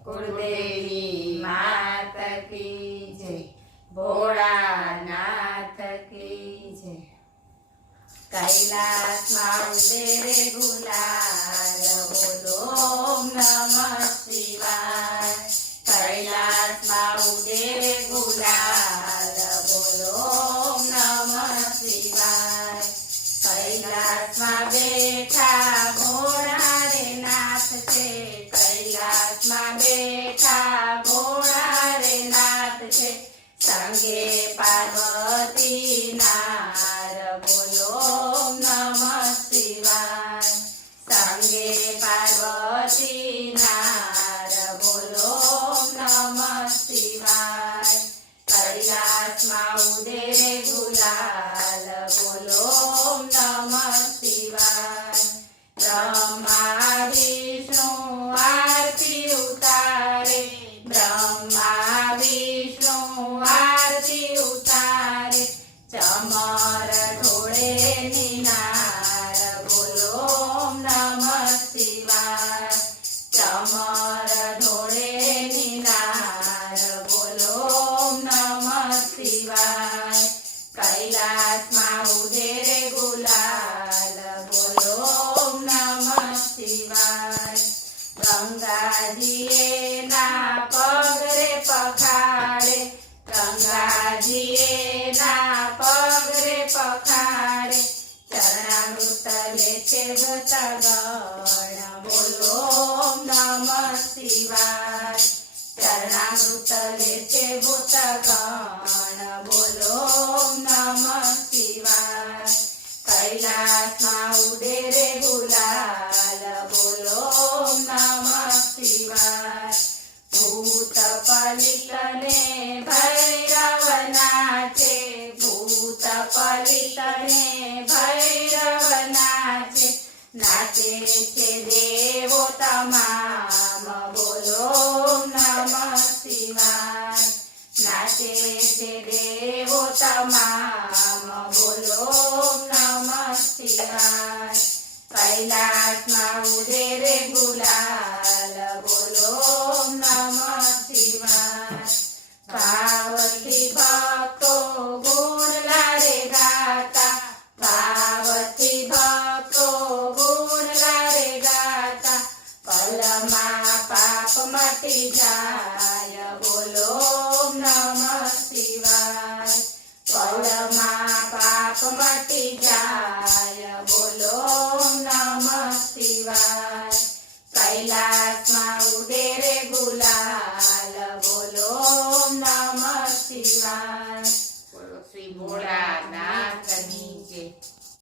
कुलदेवी मात की जय, भोळानाथ की जय। कैलासમાં ઉડે રે ગુલાલ, બોલો ઓમ નમઃ શિવાય। कैलासમાં ઉડે રે ગુલાલ, બોલો ઓમ નમઃ શિવાય। कैलासમાં બેઠા ભોળા રે નાથ છે, कैलासમાં બેઠા ભોળા રે નાથ છે। સંગે પાર્વતી નાર, બોલો ઓમ નમઃ શિવાય। સંગે પાર્વતી નાર, બોલો ઓમ નમઃ શિવાય। कैलासમાં ઉડે રે ગુલાલ, બોલો ઓમ નમઃ શિવાય। બ્રહ્મા વિષ્ણુ આરતી ઉતારે, બ્રહ્મા વિષ્ણુ આરતી ઉતારે। ચમર ઢોળે નિનાર, બોલો ઓમ નમઃ શિવાય। ચમર ઢોળે નિનાર, બોલો ઓમ નમઃ શિવાય। कैलासમાં ઉડે રે ગુલાલ, બોલો ઓમ નમઃ શિવાય। ગંગાજીએ ના પગ રે પખાડે, ગંગાજીએ ના પગ રે પખાડે। ચરણામૃત લે છે ભૂતગણ, બોલો ઓમ નમઃ શિવાય। ચરણામૃત લે છે ભૂતગણ, બોલો ઓમ નમઃ શિવાય। कैलासમાં ઉડે રે ગુલાલ, બોલો ઓમ નમઃ શિવાય। ભૂત પલિત ને ભૈરવ નાચે, ભૂત પલિત ને ભૈરવ નાચે। નાચે છે દેવો તમામ, બોલો ઓમ નમઃ શિવાય। નાચે છે દેવો તમામ, બોલો ઓમ નમઃ શિવાય। कैलासમાં ઉડે રે ગુલાલ, બોલો ઓમ નમઃ શિવાય। ભાવથી ભક્તો ગુણ લારે ગાતા, ભાવથી ભક્તો ગુણ લારે ગાતા। પલમાં પાપ મટી જાય, બોલો ઓમ નમઃ શિવાય। પલમાં પાપ મટી જાય, બોલો ઓમ નમઃ શિવાય। कैलासમાં ઉડે રે ગુલાલ, બોલો ઓમ નમઃ શિવાય। બોલો શ્રી ભોળાનાથ।